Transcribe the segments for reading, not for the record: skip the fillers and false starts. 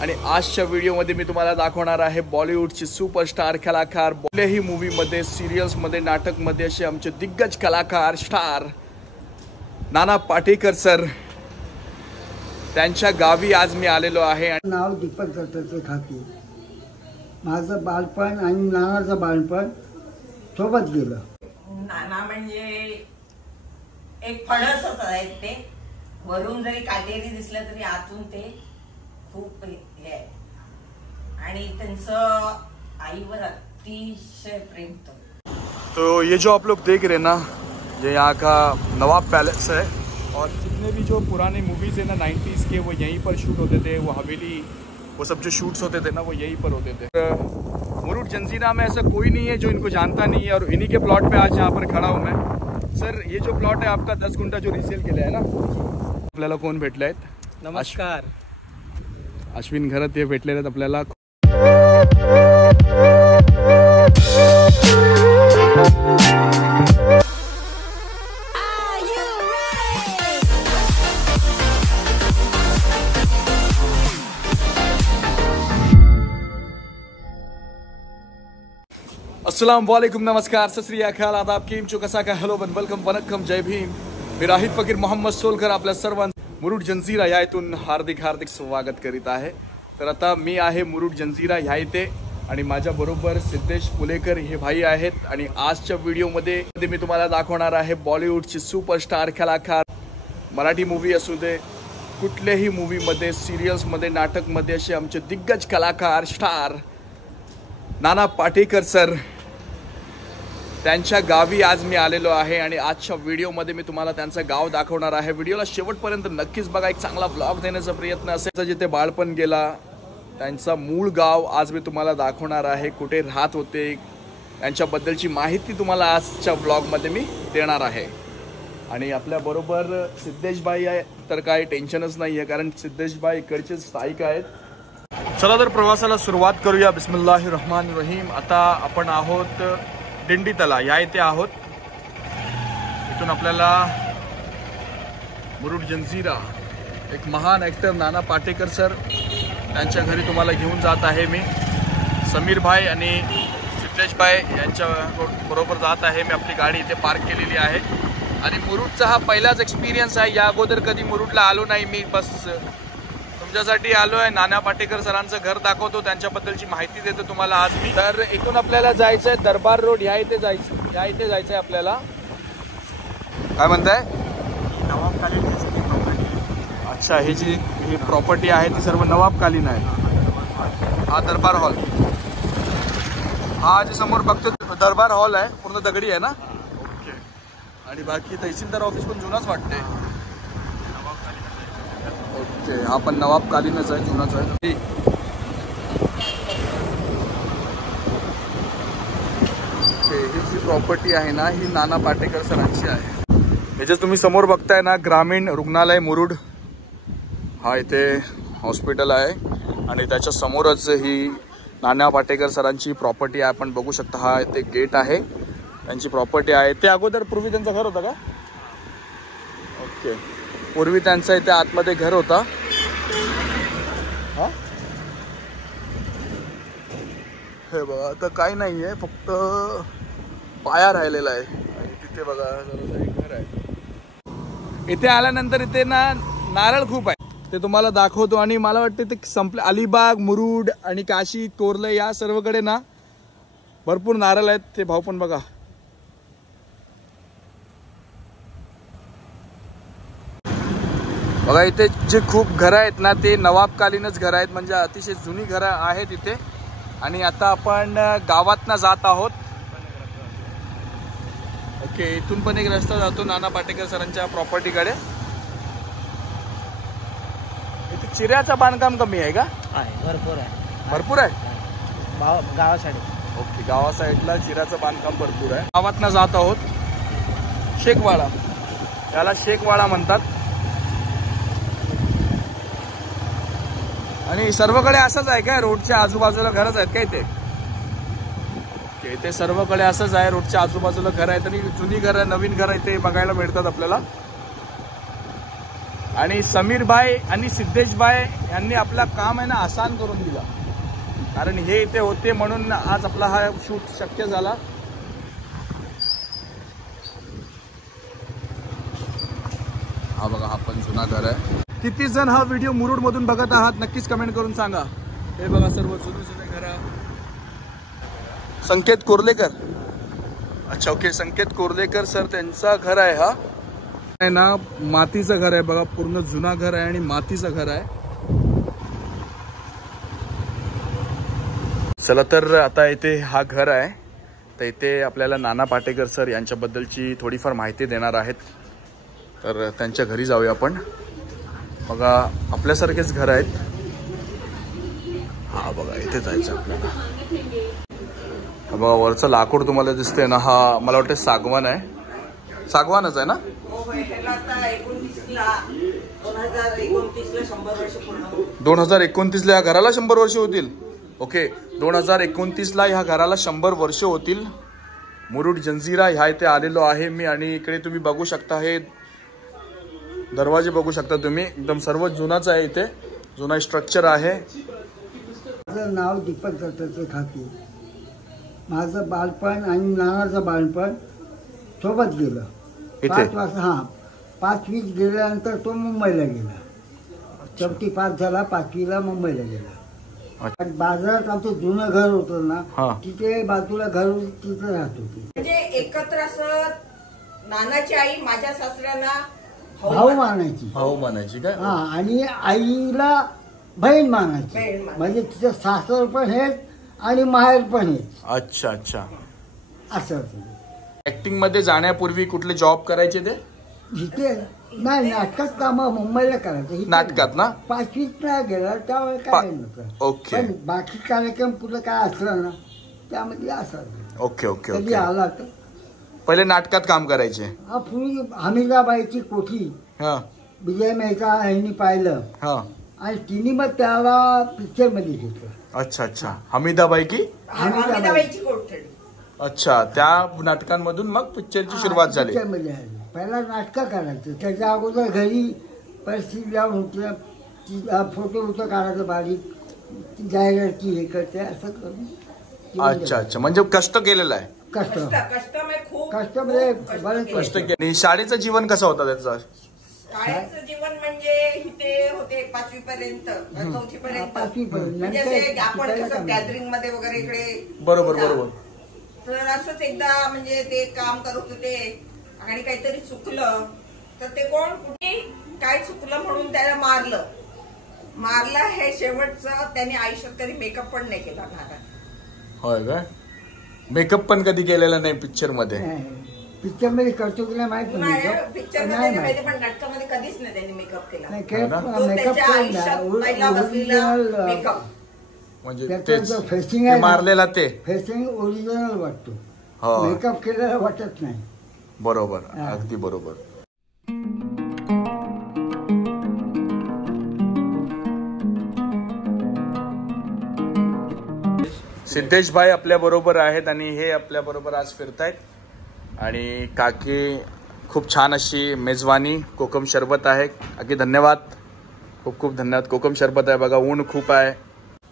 आणि आजच्या व्हिडिओमध्ये मी तुम्हाला दाखवणार आहे बॉलिवूडचे सुपरस्टार कलाकार, कुठल्याही मूवीमध्ये, सिरियल्समध्ये, नाटकमध्ये असे आमचे दिग्गज कलाकार स्टार नाना पाटेकर सर, त्यांच्या गावी आज मी आलेलो आहे। नाव दीपक दत्तात्रय खाते। माझं बालपण आणि नानाचं बालपण सोबत गेलं। नाना म्हणजे एक फणस होता, ते वरून जरी काटेरी दिसलं तरी आतून ते खूप हे आहे आणि त्यांचं आईवर अतिशय प्रेम होतं। तो ये जो आप लोग देख रहे हैं ना, ये यहाँ का नवाब पैलेस है और जितने भी जो पुराने मूवीज है ना 90s के, वो यहीं पर शूट होते थे। वो हवेली, वो सब जो शूट्स होते थे ना, वो यहीं पर होते थे। मुरुड जंजीरा में ऐसा कोई नहीं है जो इनको जानता नहीं है और इन्हीं के प्लॉट पे आज यहाँ पर खड़ा हूँ मैं। सर, ये जो प्लॉट है आपका 10 गुंठा जो रिसेल केला आहे ना, आपल्याला कोण भेटले आहेत? नमस्कार, अश्विन घरत हे भेटलेले आहेत आपल्याला। अस्सलाम वालेकुम, नमस्कार, सत श्री अकाल, आदाब, कीम चो कसा काय, हॅलो वन वेलकम, वनक्कम, जय भीम। मी राहिद फकीर मोहम्मद सोलकर आपल्या सर्वांचं मुरुड जंजीरा या इथून हार्दिक हार्दिक स्वागत करीत आहे। तर आता मी आहे मुरुड जंजीरा ह्या इथे आणि माझ्या बरोबर सिद्धेश पुलेकर हे भाई आहेत। आणि आजच्या व्हिडिओमध्ये मी तुम्हाला दाखवणार आहे बॉलिवूडचे सुपरस्टार कलाकार, मराठी मूवी असू दे, कुठल्याही मूवीमध्ये, सिरियल्समध्ये, नाटकमध्ये असे आमचे दिग्गज कलाकार स्टार नाना पाटेकर सर, त्यांच्या गावी आज मी आलेलो आहे आणि आजच्या व्हिडिओमध्ये मी तुम्हाला त्यांचं गाव दाखवणार आहे। व्हिडिओला शेवटपर्यंत नक्कीच बघा, एक चांगला ब्लॉग देण्याचा प्रयत्न असेल। जिथे बाळपण गेला, त्यांचा मूळ गाव आज मी तुम्हाला दाखवणार आहे, कुठे राहत होते, त्यांच्याबद्दलची माहिती तुम्हाला आजच्या ब्लॉगमध्ये मी देणार आहे। आणि आपल्याबरोबर सिद्धेशभाई आहे, तर काय टेन्शनच नाही आहे, कारण सिद्धेशभाई इकडचे स्थायिक आहेत। चला तर प्रवासाला सुरुवात करूया। बिस्मिल्लाहिर्रहमानिर्रहीम। आता आपण आहोत दिंडी तला या इथे आहोत। इथून आपल्याला मुरुड जंजीरा, एक महान ॲक्टर नाना पाटेकर सर, त्यांच्या घरी तुम्हाला घेऊन जात आहे मी। समीर भाई आणि सिद्धेश भाई यांच्या बरोबर जात आहे मी। आपली गाडी इथे पार्क केलेली आहे आणि मुरुडचा हा पहिलाच एक्सपिरियन्स आहे। या अगोदर कधी मुरुडला आलो नाही मी, बस तुमच्यासाठी आलो आहे। नाना पाटेकर सरांचं घर दाखवतो, त्यांच्याबद्दलची माहिती देतो तुम्हाला आज मी। तर इथून आपल्याला जायचं आहे दरबार रोड, या इथे जायचं आहे आपल्याला। काय म्हणताय? नवाबकालीन प्रॉपर्टी। अच्छा, ही प्रॉपर्टी आहे ती सर्व नवाबकालीन आहे। हा दरबार हॉल, हा जे समोर बघतो दरबार हॉल आहे, पूर्ण दगडी आहे ना। ओके। आणि बाकी तहसीलदार ऑफिस पण जुनाच वाटते। ओके, हा पण नवाबकालीनच आहे, जुनाच आहे। ही जी प्रॉपर्टी आहे ना, ही नाना पाटेकर सरांची आहे। याच्यात तुम्ही समोर बघताय ना, ग्रामीण रुग्णालय मुरुड, हा इथे हॉस्पिटल आहे आणि त्याच्या समोरच ही नाना पाटेकर सरांची प्रॉपर्टी आहे। आपण बघू शकता, हा इथे गेट आहे, त्यांची प्रॉपर्टी आहे। ते अगोदर पूर्वी त्यांचं घर होतं का? ओके, पूर्वी त्यांचं इथे आतमध्ये घर होता। हे बघा, आता काही नाही आहे, फक्त पाया राहिलेला आहे। आणि तिथे बघा घर आहे। इथे आल्यानंतर इथे ना नारळ खूप आहे, ते तुम्हाला दाखवतो। आणि मला वाटतं ते संपले, अलिबाग, मुरुड आणि काशी, तोरले या सर्वकडे ना भरपूर नारळ आहेत। ते भाऊ पण बघा, बघा इथे जे खूप घरं आहेत ना, ते नवाबकालीनच घरं आहेत, म्हणजे अतिशय जुनी घरं आहेत इथे। आणि आता आपण गावातनं जात आहोत। ओके, इथून पण एक रस्ता जातो नाना पाटेकर सरांच्या प्रॉपर्टीकडे। इथे चिऱ्याचं बांधकाम कमी आहे का? भरपूर आहे, भरपूर आहे गावा साईड। ओके, गावा साईडला चिऱ्याचं बांधकाम भरपूर आहे। गावातनं जात आहोत शेखवाडा, याला शेखवाडा म्हणतात। आणि सर्वकडे असंच आहे काय? रोडच्या आजूबाजूला घरच आहेत काय इथे? इथे सर्वकडे असंच आहे, रोडच्या आजूबाजूला घर आहेत आणि जुनी घरं, नवीन घरं इथे बघायला मिळतात आपल्याला। आणि समीर भाई आणि सिद्धेश भाई यांनी आपला काम आहे ना आसान करून दिला, कारण हे इथे होते म्हणून आज आपला हा शूट शक्य झाला. हा बघा, हा पण जुना घर आहे. किती जण हा व्हिडिओ मुरुड मधून बघत आहात नक्कीच कमेंट करून सांगा. हे बघा सर्व जुने जुने घर. संकेत कोर्लेकर, अच्छा ओके, संकेत कोर्लेकर सर त्यांचा घर आहे. हा आहे ना मातीचं घर आहे बघा, पूर्ण जुना घर आहे आणि मातीचं घर आहे. चला तर आता इथे हा घर आहे, तर इथे आपल्याला नाना पाटेकर सर यांच्याबद्दलची थोडीफार माहिती देणार आहेत. तर त्यांच्या घरी जाऊया आपण. बघा आपल्यासारखेच घर आहेत. हा बघा इथे जायचं आपल्याला. हा बघा वरचं लाकूड तुम्हाला दिसतंय ना, हा मला वाटतं सागवान आहे. सागवानच आहे ना? 2029 ला या घराला 100 वर्ष होतील. ओके, 2029 ला ह्या घराला 100 वर्ष होतील. मुरुड जंजिरा ह्या इथे आलेलो आहे मी, आणि इकडे तुम्ही बघू शकता, हे दरवाजे बघू शकता तुम्ही, एकदम सर्व जुनाच आहे. इथे जुना स्ट्रक्चर आहे. माझं नाव दीपक दत्तात्रय खाकी. माझं बालपण आणि नानाचं बालपण सोबत गेलं. इथे? 5 वर्ष, हां 5वीत गेल्यानंतर तो मुंबईला गेला. 4थी पास झाला, 5वीला मुंबईला गेला. आणि बाजारात आमचं जुनं घर होतं हा. ना, तिथे बाजूला घर तिथे राहत होती. म्हणजे एकत्र असं नानाची आई माझ्या सासऱ्यांना भाऊ मानायची. भाऊ मानायची काय? हा, आणि आईला बहीण मानायची. बहीण मानायची. म्हणजे तिचं सासर पण हेच आणि माहेर पण हेच, अच्छा अच्छा. असं होतं. ऍक्टिंग मध्ये जाण्यापूर्वी कुठले जॉब करायचे ते? जिथे नाही नाटकात कामं मुंबईला करायचं. इथे नाटकात ना? 5वीत नाही गेला त्यावेळेस काय नव्हतं. ओके पण बाकी कार्यक्रम पुढे काय असलं ना त्यामध्ये असायचं. ओके ओके कधी ओके. आला तर पहिले नाटकात काम करायचे. हा पूर्वी हमीदाबाईची कोठी हा विजय मेहता यांनी पाहिलं, हा. आणि तिने मग त्याला पिक्चर मध्ये घेतलं. अच्छा अच्छा. हमीदाबाई की? हमीदाबाईची कोठडी. अच्छा, त्या नाटकांमधून मग पिक्चरची सुरुवात झाली. पिक्चर मध्ये आली. पहिला नाटकं करायचं, त्याच्या अगोदर घरी परिस्थिती लावून होती, फोटो होतं काढायचं बारीक, जाहिराती हे करते असं करून. अच्छा अच्छा, म्हणजे कष्ट केलेलं आहे. कष्ट कष्टमय खूप कष्ट म्हणजे खूप बरेच केले. कष्ट केले. आणि शाळेचं जीवन कसं होतं त्याचं? शाळेचं जीवन म्हणजे इथे होते 5वी पर्यंत, 4थी पर्यंत. 5वी पर्यंत. म्हणजे नंतर असे आपण शिकायला कसं काय गॅदरिंग मध्ये वगैरे इकडे. बरोबर बरोबर. तर असंच एकदा म्हणजे ते काम करत होते आणि काहीतरी चुकलं, तर ते कोण कुठे काय चुकलं म्हणून त्याला मारलं हे शेवटचं. त्याने आयुष्यात कधी मेकअप पण नाही केला नाना. होय काय? मेकअप पण कधी केलेला नाही पिक्चर मध्ये? पिक्चर मध्ये करतो की नाही माहित नाही, नाही. पिक्चर मध्ये नाही माहिती, पण नाटकामध्ये कधीच नाही त्यांनी मेकअप केला. नाही, तो मेकअप त्याच्या आयुष्यात पहिला बसलेला मेकअप. म्हणजे त्याचं तेच जो फेसिंग ते आहे ना, मारलेला ते. फेसिंग ओरिजिनल वाटतो, हो मेकअप केलेला वाटत नाही. बरोबर, हा. अगदी बरोबर. सिद्धेश भाई आपल्या बरोबर आहेत आणि हे आपल्या बरोबर आज फिरतायत. आणि काकी खूप छान अशी मेजवानी कोकम शरबत आहे. काकी धन्यवाद, खूप खूप धन्यवाद. कोकम शरबत आहे बघा, ऊन खूप आहे.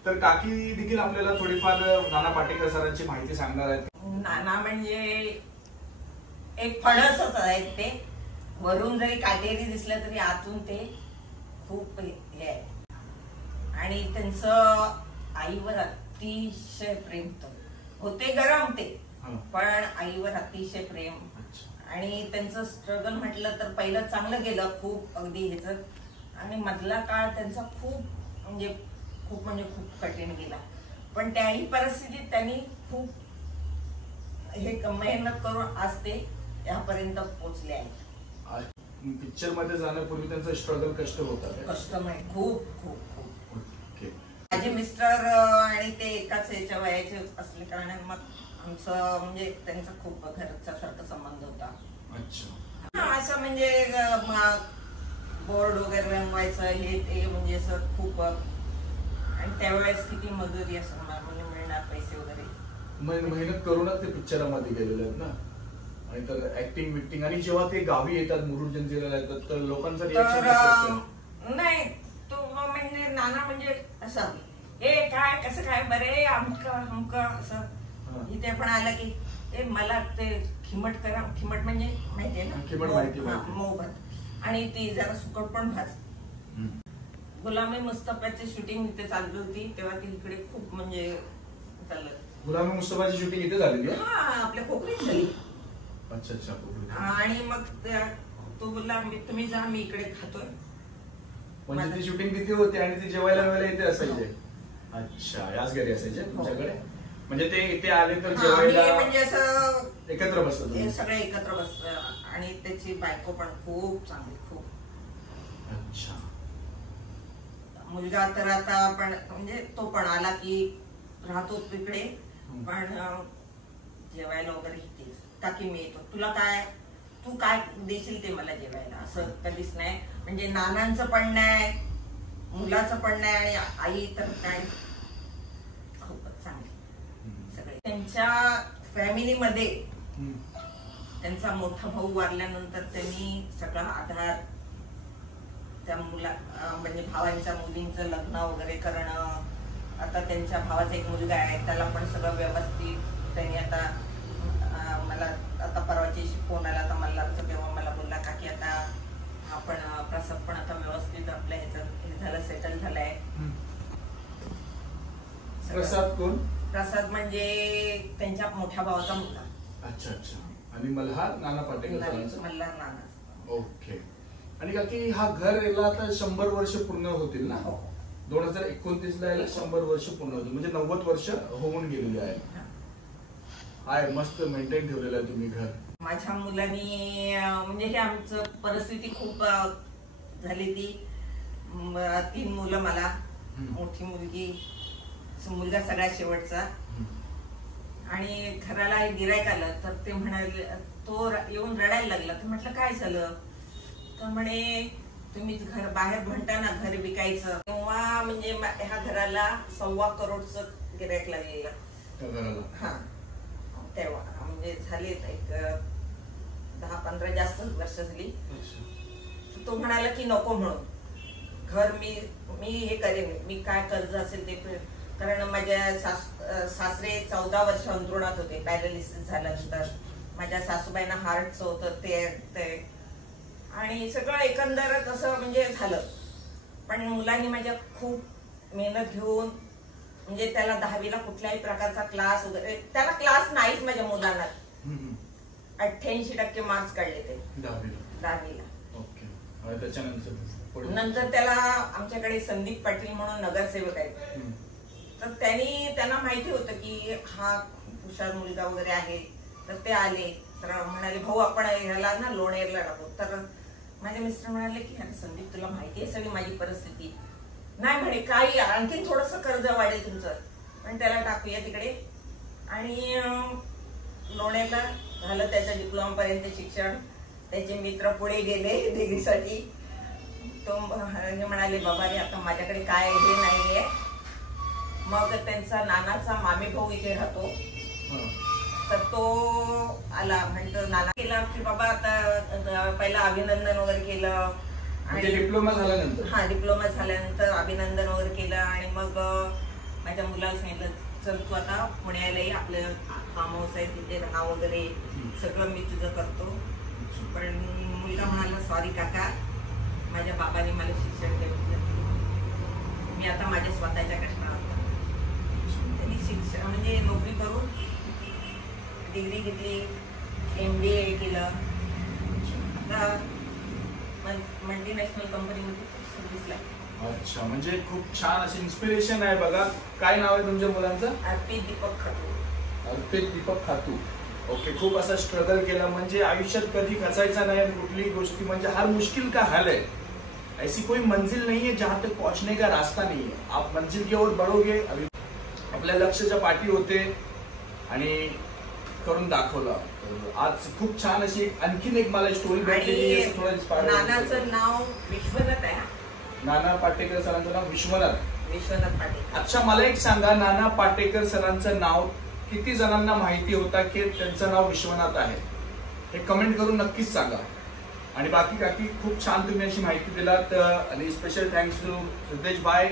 तर काकी देखील आपल्याला थोडीफार नाना पाटेकर सरांची माहिती सांगणार आहेत. नाना म्हणजे एक फणसच आहेत ते. वरून जरी काटेरी दिसलं तरी आतून ते खूप हे आहे. आणि त्यांचं आईवर अतिशय प्रेम होते. गरम ते, पण आईवर अतिशय प्रेम. आणि त्यांचं स्ट्रगल म्हटलं तर पहिलं चांगलं गेलं खूप, अगदी ह्याचं. आणि मधला काळ त्यांचा खूप म्हणजे खूप कठीण गेला. पण त्याही परिस्थितीत त्यांनी खूप हे मेहनत करून आज ते यापर्यंत पोहोचले आहेत. पिक्चर मध्ये जाण्यापूर्वी त्यांचं स्ट्रगल कष्ट होतं. कष्टमय खूप खूप खूप. माझे मिस्टर आणि ते एकाच याच्या वयाचे असले कारण मग आमचं म्हणजे त्यांचा खूप घरच्या सारखा संबंध होता. अच्छा. असं म्हणजे बोर्ड वगैरे रंगवायचं हे ते म्हणजे असं खूप. आणि त्यावेळेस किती मजुरी असं म्हणजे मिळणार पैसे वगैरे. मेहनत करूनच ते पिक्चरामध्ये गेलेले आहेत ना. आणि तर ऍक्टिंग विक्टिंग. आणि जेव्हा ते गावी येतात, मुरुड जंजिराला येतात, तर लोकांचं रिएक्शन कसं असतं? नाही, तो म्हणजे नाना म्हणजे असं ए काय कसं काय बरे अमकं असं इथे पण आलं की ए मला ते खिमट करा. खिमट म्हणजे माहितीये ना, खिमट माहिती. मऊ भात आणि ती जरा सुकट पण भाज. गुलामी मुस्तफाची शूटिंग इथे चालली होती तेव्हा ती इकडे खूप म्हणजे चाललं. गुलामी मुस्तफाची शूटिंग इथे झालेली आहे? हा आपल्या कोकणीत झाली. अच्छा अच्छा. आणि मग तो बोलला तुम्ही जा मी इकडे खातोय. म्हणजे ती शूटिंग तिथे होती आणि ती जेवायला इथे असायचे? अच्छा, याच घरी असायचे तुमच्याकडे? म्हणजे ते इथे आले तर जेवायला म्हणजे असं एकत्र बसतात? सगळे एकत्र बसतात. आणि त्याची बायको पण खूप चांगली, खूप. अच्छा. मुलगा तर आता पण म्हणजे तो पण आला की राहतो तिकडे पण जेवायला वगैरे येते. टाकी मी येतो, तुला काय तू काय देशील ते मला जेवायला, असं कधीच नाही. म्हणजे नानांचं पण नाही, मुलाचं पण नाही आणि आई तर काय खूपच चांगली सगळे. त्यांच्या फॅमिलीमध्ये त्यांचा मोठा भाऊ वारल्यानंतर त्यांनी सगळा आधार त्या मुला म्हणजे भावांच्या मुलींचं लग्न वगैरे करणं. आता त्यांच्या भावाचा एक मुलगा आहे त्याला पण सगळं व्यवस्थित त्यांनी आता मला आता परवाची फोन आला तर मल्हारचा, तेव्हा मला बोलला का की आता आपण प्रसाद पण आता व्यवस्थित आपल्या ह्याचं झालं, सेटल झालाय. प्रसाद कोण? प्रसाद म्हणजे त्यांच्या मोठ्या भावाचा मुलगा. अच्छा अच्छा. आणि मल्हार नाना पाटेकर? मल्हार नाना. ओके. आणि काकी हा घर याला आता 100 वर्ष पूर्ण होतील ना? 2029 ला याला 100 वर्ष पूर्ण होतील, म्हणजे 90 वर्ष होऊन गेलेली आहे. हाय, मस्त मेंटेन ठेवलेलं आहे तुम्ही घर. माझ्या मुलांनी म्हणजे हे आमचं परिस्थिती खूप झाली. ती 3 मुलं मला, मोठी मुलगी, मुलगा सगळ्यात शेवटचा. आणि घराला एक गिरायक आलं तर ते म्हणाले, तो येऊन रडायला लागला. तर म्हटलं काय झालं? तर म्हणे तुम्ही घर बाहेर म्हणता ना घर विकायचं, तेव्हा म्हणजे ह्या घराला 1.25 करोडचं गिरायक लागलेलं. हा तेव्हा म्हणजे झाली एक 10-15 जास्त वर्ष झाली. तो म्हणाला की नको म्हणून घर मी हे करेन, मी काय कर्ज असेल ते. कारण माझ्या सासरे 14 वर्ष अंथरुणात होते, पॅरालिसिस झाल्यानंतर. माझ्या सासूबाईंना हार्टचं होतं ते आणि सगळं एकंदरच असं म्हणजे झालं. पण मुलांनी माझ्या खूप मेहनत घेऊन म्हणजे त्याला 10वीला कुठल्याही प्रकारचा क्लास वगैरे, त्याला क्लास नाहीच माझ्या मुलांना. 88% मार्क्स काढले ते 10वीला. नंतर त्याला आमच्याकडे संदीप पाटील म्हणून नगरसेवक आहेत, तर त्यांना माहिती होतं की हा हुशार मुलगा वगैरे आहे. तर ते आले तर म्हणाले भाऊ आपण ह्याला ना लोणेरला टाकू. तर माझे मिस्टर म्हणाले की संदीप तुला माहिती आहे सगळी माझी परिस्थिती. नाही म्हणे काही आणखी थोडस कर्ज वाढेल तुमचं, पण त्याला टाकूया तिकडे. आणि लोणेरला झालं त्याचं डिप्लोमा पर्यंत शिक्षण. त्याचे मित्र पुढे गेले डिग्रीसाठी. तो हे म्हणाले बाबा रे आता माझ्याकडे काय हे नाहीये. मग त्यांचा नानाचा मामी भाऊ इथे राहतो, तर तो आला. म्हणतो नाना केला की बाबा आता पहिला अभिनंदन वगैरे केलं आणि डिप्लोमा झाल्यानंतर, हा डिप्लोमा झाल्यानंतर अभिनंदन वगैरे केलं. आणि मग माझ्या मुलाला सांगितलं चल तू आता पुण्याला ये, आपलं फार्म हाऊस आहे तिथे राहा वगैरे, सगळं मी तुझं करतो. पण मुलगा म्हणाला सॉरी काका, माझ्या बाबांनी मला शिक्षण केलं, मी आता माझ्या स्वतःच्या कष्टावर. त्यांनी शिक्षण म्हणजे नोकरी करून डिग्री घेतली, MBA केलं. आता मल्टीनॅशनल कंपनीमध्ये सर्व्हिसला. अच्छा, म्हणजे खूप छान अशी इन्स्पिरेशन आहे बघा. काय नाव आहे तुमच्या मुलांचं? अर्पित दीपक खातू. अर्पित दीपक खातू. ओके. खूप असा स्ट्रगल केला, म्हणजे आयुष्यात कधी खचायचा नाही कुठली गोष्टी, म्हणजे हर मुश्किल का हल है. ऐसी कोई मंजिल नहीं है जहां तक पहुंचने का रास्ता नहीं है. आप मंजिल की ओर बढ़ोगे. अभी आपल्या लक्ष्याच्या पाठी होते आणि करून दाखवलं. आज खूप छान अशी आणखीन एक मला स्टोरी भेटली. नानाचं नाव विश्वनाथ आहे. नाना पाटेकर सरांचं नाव विश्वनाथ पाटेकर. अच्छा, मला एक सांगा, नाना पाटेकर सरांचं नाव किती जणांना माहिती होता की त्यांचं नाव विश्वनाथ आहे? हे कमेंट करून नक्कीच सांगा. आणि बाकी काकी खूप छान तुम्ही अशी माहिती दिलात. आणि स्पेशल थँक्स टू सिद्धेश भाई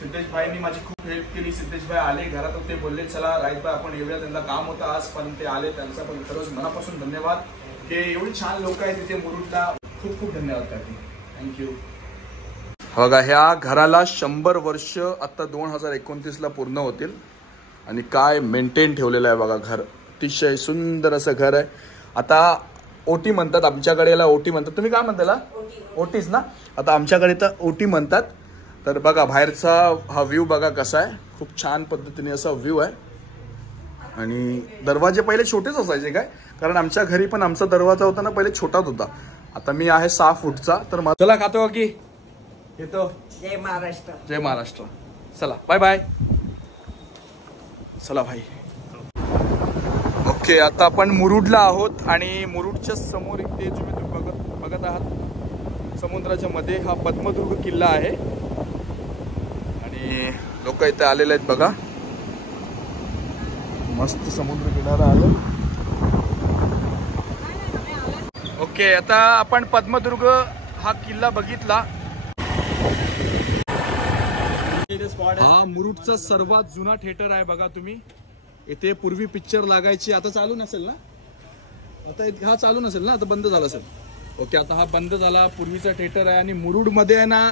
सिद्धेश भाईंनी माझी खूप हेल्प केली. सिद्धेश भाई आले घरात होते, बोलले चला राईत भाई आपण येऊया. त्यांना काम होतं आज पण ते आले. त्यांचा पण खरंच मनापासून धन्यवाद. ते एवढी छान लोक आहेत तिथे मुरुडला. खूप खूप धन्यवाद त्यासाठी. थँक्यू. बघा ह्या घराला 100 वर्ष आता 2029ला पूर्ण होतील आणि काय मेंटेन ठेवलेलं आहे बघा घर. अतिशय सुंदर असं घर आहे. आता ओटी म्हणतात आमच्याकडे, याला ओटी म्हणतात. तुम्ही काय म्हणताला? ओटीच ना. आता आमच्याकडे तर ओटी म्हणतात. तर बघा बाहेरचा हा व्ह्यू बघा कसा आहे. खूप छान पद्धतीने असा व्ह्यू आहे. आणि दरवाजे पहिले छोटेच असायचे काय, कारण आमच्या घरी पण आमचा दरवाजा होता ना पहिले छोटाच होता. आता मी आहे 6 फूटचा. तर चला खातो की येतो. जय महाराष्ट्र. जय महाराष्ट्र. चला बाय बाय. चला भाई. ओके आता आपण मुरुडला आहोत आणि मुरुडच्या समोर इथे तुम्ही बघत आहात समुद्राच्या मध्ये हा पद्मदुर्ग किल्ला आहे. आणि लोक इथे आलेले आहेत बघा. मस्त समुद्र किनारा आलं. ओके आता आपण पद्मदुर्ग हा किल्ला बघितला. हा मुरुडचा सर्वात जुना थिएटर आहे बघा तुम्ही. इथे पूर्वी पिक्चर लागायची. आता चालू नसेल ना. आता हा चालू नसेल ना. आता बंद झाला असेल. ओके आता हा बंद झाला. पूर्वीचा थिएटर आहे. आणि मुरुडमध्ये आहे ना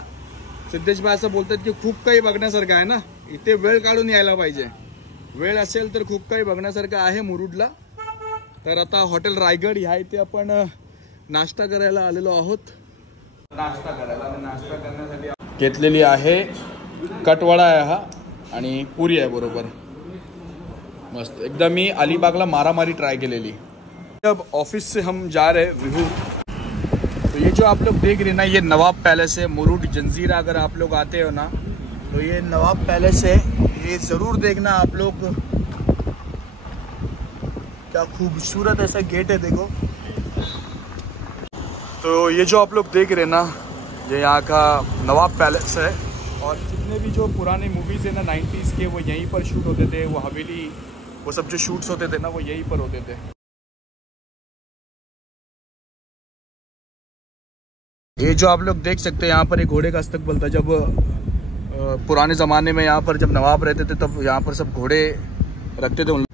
सिद्धेश भाई असं बोलतात की खूप काही बघण्यासारखं आहे ना. इथे वेळ काढून यायला पाहिजे. वेळ असेल तर खूप काही बघण्यासारखं आहे मुरुडला. तर आता हॉटेल रायगड ह्या इथे आपण नाश्ता करायला आलेलो आहोत. नाश्ता करण्यासाठी घेतलेली आहे कटवडा आहे हा आणि पुरी आहे बरोबर. मस्त एकदम. मी अलीबागला मारामारी ट्राई केलेली. अब ऑफिस से हम जा रहे विहूर. तो ये जो आप लोग देख रहे हैं ना ये नवाब पैलेस है मुरुड जंजीरा. अगर आप लोग आते हो ना तो ये नवाब पैलेस है. ये जरूर देखना आप लोग. क्या खूबसूरत ऐसा गेट है देखो. तो ये जो आप लोग देख रहे हैं ना ये यहाँ का नवाब पैलेस है. और जितने भी जो पुराने मूवीज़ है ना 90s के वो यहीं पर शूट होते थे. वो हवेली वो सब जो शूट्स होते थे ना वो यहीं पर होते थे. ये जो आप लोग देख सकते हैं यहाँ पर एक घोड़े का अस्तकबल था. जब पुराने ज़माने में यहाँ पर जब नवाब रहते थे तब यहाँ पर सब घोड़े रखते थे.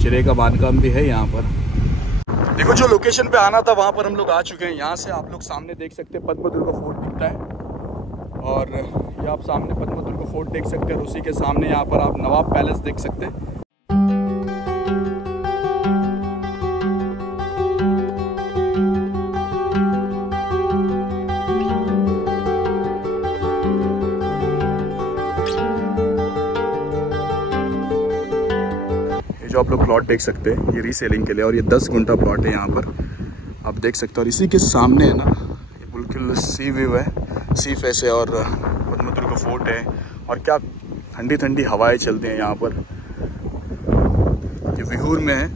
चिरे का बांधकाम भी है यहाँ पर. देखो जो लोकेशन पे आना था वहाँ पर हम लोग आ चुके हैं. यहाँ से आप लोग सामने देख सकते हैं पद्मदुर्ग फोर्ट दिखता है. और ये आप सामने पद्मदुर्ग फोर्ट देख सकते हैं. और उसी के सामने यहाँ पर आप नवाब पैलेस देख सकते हैं. जो आप लोग प्लॉट देख सकते हैं ये रीसेलिंग के लिए. और ये 10 गुंठा प्लॉट है यहाँ पर आप देख सकते हैं. और इसी के सामने है ना ये बिल्कुल सी व्यू है, सी फेस है और पद्मदुर्ग फोर्ट है. और क्या ठंडी ठंडी हवाएं चलती हैं यहाँ पर. ये विहूर में है.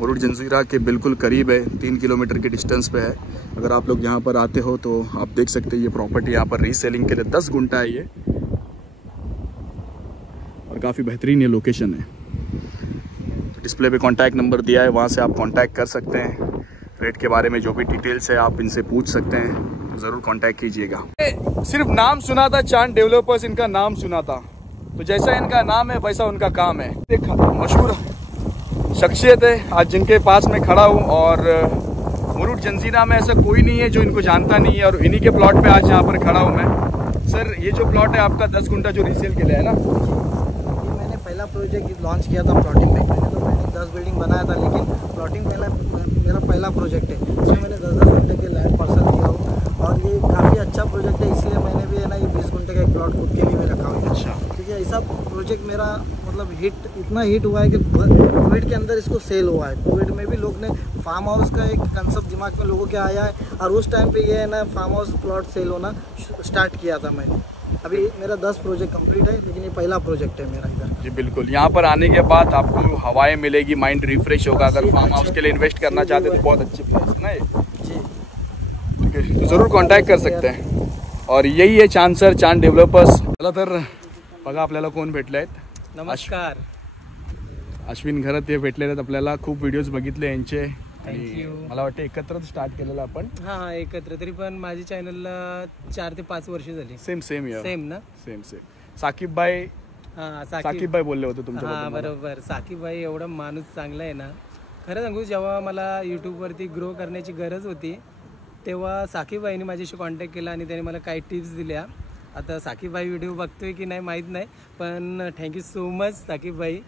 मुरुड जंजीरा के बिल्कुल करीब है. 3 किलोमीटर के डिस्टेंस पे है. अगर आप लोग यहाँ पर आते हो तो आप देख सकते हैं ये प्रॉपर्टी यहाँ पर रीसेलिंग के लिए 10 गुंठा है ये. और काफ़ी बेहतरीन ये लोकेशन है. डिस्प्ले पे कांटेक्ट नंबर दिया है, वहाँ से आप कांटेक्ट कर सकते हैं. रेट के बारे में जो भी डिटेल्स है आप इनसे पूछ सकते हैं. तो ज़रूर कांटेक्ट कीजिएगा. सिर्फ नाम सुना था चांद डेवलपर्स. इनका नाम सुना था. तो जैसा इनका नाम है वैसा उनका काम है. एक मशहूर शख्सियत है आज जिनके पास मैं खड़ा हूँ. और मुरुड जंजीरा में ऐसा कोई नहीं है जो इनको जानता नहीं है. और इन्हीं के प्लॉट पे आज यहाँ पर खड़ा हूँ मैं. सर ये जो प्लॉट है आपका 10 गुंठा जो रीसेल के लिए है ना. मैंने पहला प्रोजेक्ट लॉन्च किया था प्लॉटिंग में. तो मैंने 10 बिल्डिंग बनाया था. लेकिन प्लॉटिंग मेरा पहला प्रोजेक्ट है. इसमें मैंने 10-10 घंटे के लैंड पार्सल किया हूँ. और ये काफ़ी अच्छा प्रोजेक्ट है. इसलिए मैंने भी है ना ये 20 घंटे का एक प्लॉट खुद के लिए मैं रखा हुआ है. अच्छा. ठीक है. ऐसा प्रोजेक्ट मेरा मतलब इतना हिट हुआ है कि कोविड के अंदर इसको सेल हुआ है. कोविड में भी लोग ने फार्म हाउस का एक कंसेप्ट दिमाग में लोगों के आया है. और उस टाइम पे ये है ना फार्म हाउस प्लॉट सेल होना स्टार्ट किया था मैंने. अभी मेरा 10 प्रोजेक्ट कंप्लीट है. लेकिन ये पहला प्रोजेक्ट है मेरा इधर. जी बिल्कुल. यहाँ पर आने के बाद आपको हवाएं मिलेगी, माइंड रिफ्रेश होगा. अगर फार्म हाउस के लिए इन्वेस्ट करना चाहते हैं तो बहुत अच्छी प्लेस है ना ये. जी ठीक है. तो ज़रूर कॉन्टॅक्ट कर सकते हैं. और यही है चांद सर, चांद डेव्हलपर्स. चला तर बघा आपल्याला कोण भेटले आहेत. नमस्कार. अश्विन घरात हे भेटलेले आहेत आपल्याला, खूप व्हिडिओज बघितले यांचे आणि Thank you. मला वाटतं एकत्रच स्टार्ट केलेलं आपण. हा एकत्र, तरी पण माझी चॅनलला 4 ते 5 वर्ष झाली. सेम सेम ना. सेम साकिब भाई, हा साकिब भाई बोलले होते तुमच्या. हा बरोबर. साकिब भाई एवढा माणूस चांगला आहे ना. खरं सांगू, जेव्हा मला यूट्यूबवरती ग्रो करण्याची गरज होती तेव्हा साकिब भाईने माझ्याशी कॉन्टॅक्ट केला आणि त्याने मला काही टिप्स दिल्या. आता साकिब भाई व्हिडिओ बघतोय की नाही माहीत नाही, पण थँक्यू सो मच साकिब भाई.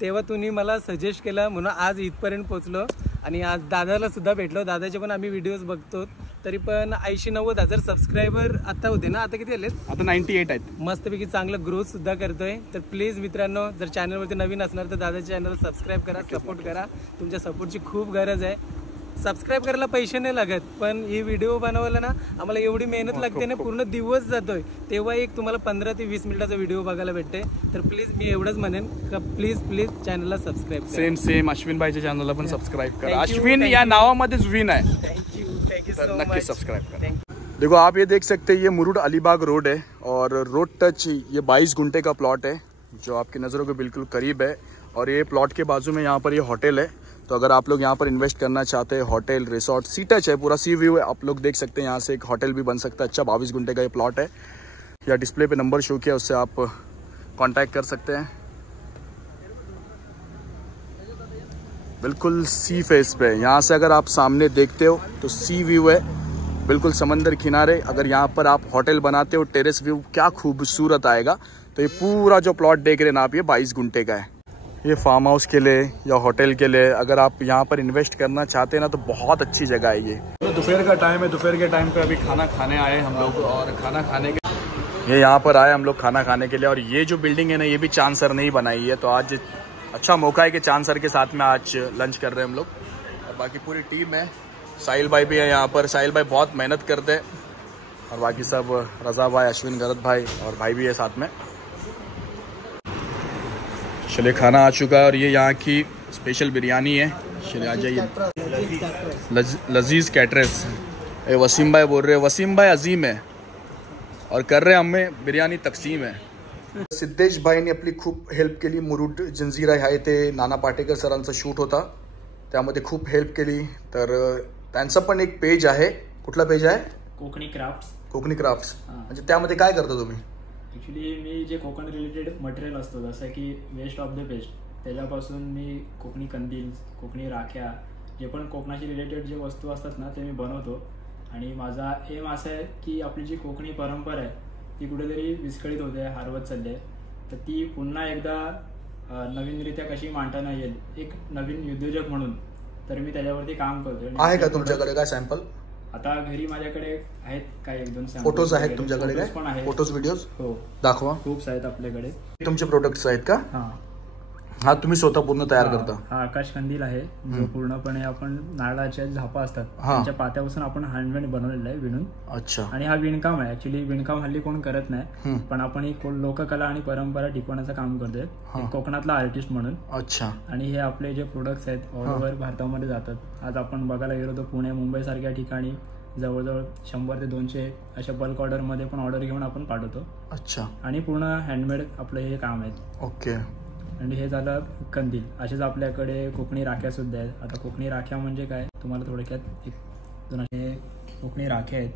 तेव्हा तुम्ही मला सजेस्ट केलं म्हणून आज इथपर्यंत पोचलो. आणि आज दादाला सुद्धा भेटलो. दादाचे पण आम्ही व्हिडिओज बघतो. तरी पण 80-90 सबस्क्रायबर आता होते ना, आता किती आलेत? आता 98 आहेत. मस्तपैकी चांगलं ग्रोथ सुद्धा करतोय. तर प्लीज मित्रांनो, जर चॅनलवरती नवीन असणार तर दादाच्या चॅनलला सबस्क्राईब करा, सपोर्ट करा. तुमच्या सपोर्टची खूप गरज आहे. सबस्क्राईब करायला पैसे नाही लागत, पण ही व्हिडिओ बनवायला ना आम्हाला एवढी मेहनत लागते ना, पूर्ण दिवस जातोय. तेव्हा एक तुम्हाला 15 ते 20 मिनिटाचा व्हिडिओ बघायला भेटते. तर प्लीज मी एवढंच म्हणेन का प्लीज चॅनलला सबस्क्राईब करा. सेम अश्विन भाईच्या चॅनलला पण सबस्क्राईब करा. Thank you, अश्विन thank या you. नावामध्येच विन है. थँक्यू तो सो नक्की मच. सब्सक्राइब करें. Thank you. देखो आप ये देख सकते हैं, ये मुरुड अलीबाग रोड है और रोड टच ये 22 गुंटे का प्लॉट है जो आपकी नज़रों के बिल्कुल करीब है. और ये प्लॉट के बाजू में यहाँ पर ये होटल है. तो अगर आप लोग यहाँ पर इन्वेस्ट करना चाहते हैं, होटल रिसोर्ट सी टच है, पूरा सी व्यू है, आप लोग देख सकते हैं यहाँ से एक होटल भी बन सकता है. अच्छा 22 गुंटे का ये प्लॉट है. या डिस्प्ले पे नंबर शो किया, उससे आप कांटेक्ट कर सकते हैं. बिल्कुल सी फेस पे, यहाँ से अगर आप सामने देखते हो तो सी व्यू है, बिल्कुल समंदर किनारे. अगर यहाँ पर आप होटल बनाते हो, टेरेस व्यू क्या खूबसूरत आएगा. तो ये पूरा जो प्लॉट देख रहे हैं ना आप, ये 22 गुंटे का है. ये फार्म हाउस के लिए या होटल के लिए अगर आप यहाँ पर इन्वेस्ट करना चाहते हैं ना, तो बहुत अच्छी जगह है ये. तो दोपहर का टाइम है, दोपहर के टाइम पे अभी खाना खाने आए हम लोग. और खाना खाने के ये यहाँ पर आए हम लोग खाना खाने के लिए. और ये जो बिल्डिंग है ना, ये भी चांद सर ने ही बनाई है. तो आज अच्छा मौका है कि चांद सर के साथ में आज लंच कर रहे हैं हम लोग. और बाकी पूरी टीम है. साहिल भाई भी है यहाँ पर. साहिल भाई बहुत मेहनत करते हैं. और बाकी सब रजा भाई, अश्विन गरत भाई और भाई भी है साथ में. चलिए खाना आ चुका है और ये यहाँ की स्पेशल बिरयानी है. चलिए आ जाइए. लजीज कैटरस. ये वसीम भाई बोल रहे हैं. वसीम भाई अजीम है और कर रहे हमें बिर्याणी तकसीम है. सिद्धेश भाईने आपली खूप हेल्प केली. मुरुड जंजिरा ह्या इथे नाना पाटेकर सरांचा शूट होता, त्यामध्ये खूप हेल्प केली. तर त्यांचा पण एक पेज आहे. कुठला पेज आहे? कोकणी क्राफ्ट्स. कोकणी क्राफ्ट्स. म्हणजे त्यामध्ये काय करता तुम्ही? ॲक्च्युली मी जे कोकण रिलेटेड मटेरियल असतो, जसं की वेस्ट ऑफ द बेस्ट, त्याच्यापासून मी कोकणी कंदील, कोकणी राख्या, जे पण कोकणाशी रिलेटेड जे वस्तू असतात ना, ते मी बनवतो. आणि माझा एम असा आहे की आपली जी कोकणी परंपरा आहे ती कुठेतरी विस्कळीत होते, हरवत चालली आहे. तर ती पुन्हा एकदा नवीनरित्या कशी मांडता येईल, एक नवीन उद्योजक म्हणून, तर मी त्याच्यावरती काम करतोय. आहे का तुमच्याकडे काय सॅम्पल? आता घरी माझ्याकडे आहेत काय 1-2 फोटोज आहेत तुमच्याकडे? फोटोज पण आहेत. फोटोज व्हिडिओज हो दाखवा. खूप आहेत आपल्याकडे. तुमचे प्रोडक्ट्स आहेत का? हा हा तुम्ही स्वतः पूर्ण तयार करता? हा आकाश कंदील आहे जो पूर्णपणे आपण नारळाच्या झापा असतात त्यांच्या पात्यापासून आपण हँडमेड बनवलेला आहे, विणून. अच्छा. आणि हा विणकाम आहे. ऍक्च्युली विणकाम हल्ली कोण करत नाही, पण आपण ही लोककला आणि परंपरा टिकवण्याचं काम करतोय, कोकणातला आर्टिस्ट म्हणून. अच्छा. आणि हे आपले जे प्रोडक्ट्स आहेत ऑल ओव्हर भारतामध्ये जातात. आज आपण बघायला गेलो तर पुणे, मुंबई सारख्या ठिकाणी जवळजवळ 100 ते 200 अशा बल्क ऑर्डरमध्ये पण ऑर्डर घेऊन आपण पाठवतो. अच्छा. आणि पूर्ण हँडमेड आपलं हे काम आहे. ओके. आणि हे झालं कंदील. असेच आपल्याकडे कोकणी राख्या सुद्धा आहेत. आता कोकणी राख्या म्हणजे काय, तुम्हाला थोडक्यात एक 2 असे कोकणी राख्या आहेत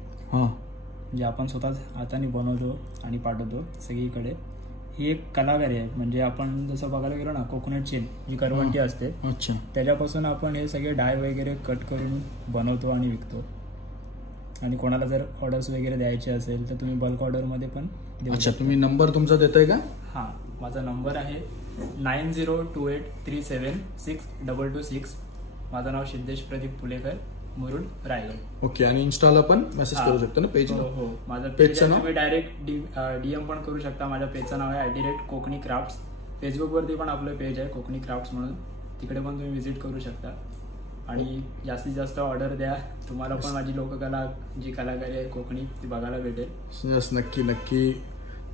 जे आपण स्वतःच हाताने बनवतो आणि पाठवतो सगळीकडे. ही एक कलाकारी आहे. म्हणजे आपण जसं बघायला गेलो ना, कोकोनट चेन जी करवंटी असते, अच्छा, त्याच्यापासून आपण हे सगळे डाय वगैरे कट करून बनवतो आणि विकतो. आणि कोणाला जर ऑर्डर्स वगैरे द्यायचे असेल तर तुम्ही बल्क ऑर्डरमध्ये पण देऊ. अच्छा. तुम्ही नंबर तुमचा देताय का? हां, माझा नंबर आहे 9028376226. माझं नाव सिद्धेश प्रदीप पुलेकर, मुरुड, रायगड. ओके. आणि इन्स्टाला पण मेसेज करू शकतो ना पेज? हो. माझं पेजचं नाव? तुम्ही डायरेक्ट DM पण करू शकता. माझ्या पेजचं नाव आहे @कोकणी क्राफ्ट्स. फेसबुकवरती पण आपलं पेज आहे कोकणी क्राफ्ट्स म्हणून, तिकडे पण तुम्ही व्हिजिट करू शकता. आणि जास्तीत जास्त ऑर्डर द्या. तुम्हाला पण माझी लोककला जी कलाकारी आहे कोकणी ती बघायला भेटेल. यस, नक्की नक्की.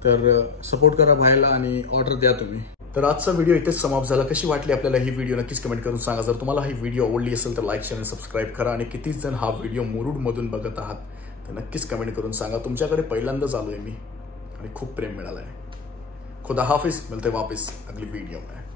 तर सपोर्ट करा भाईला आणि ऑर्डर द्या तुम्ही. तर आजचा व्हिडिओ इथेच समाप्त झाला. कशी वाटली आपल्याला ही व्हिडिओ नक्कीच कमेंट करून सांगा. जर तुम्हाला ही व्हिडिओ आवडली असेल तर लाईक, शेअर आणि सबस्क्राईब करा. आणि किती जण हा व्हिडिओ मुरुडमधून बघत आहात तर नक्कीच कमेंट करून सांगा. तुमच्याकडे पहिल्यांदाच आलोय मी आणि खूप प्रेम मिळालं आहे. खुदा हाफिज. मिलते वापस अगली वीडियो में.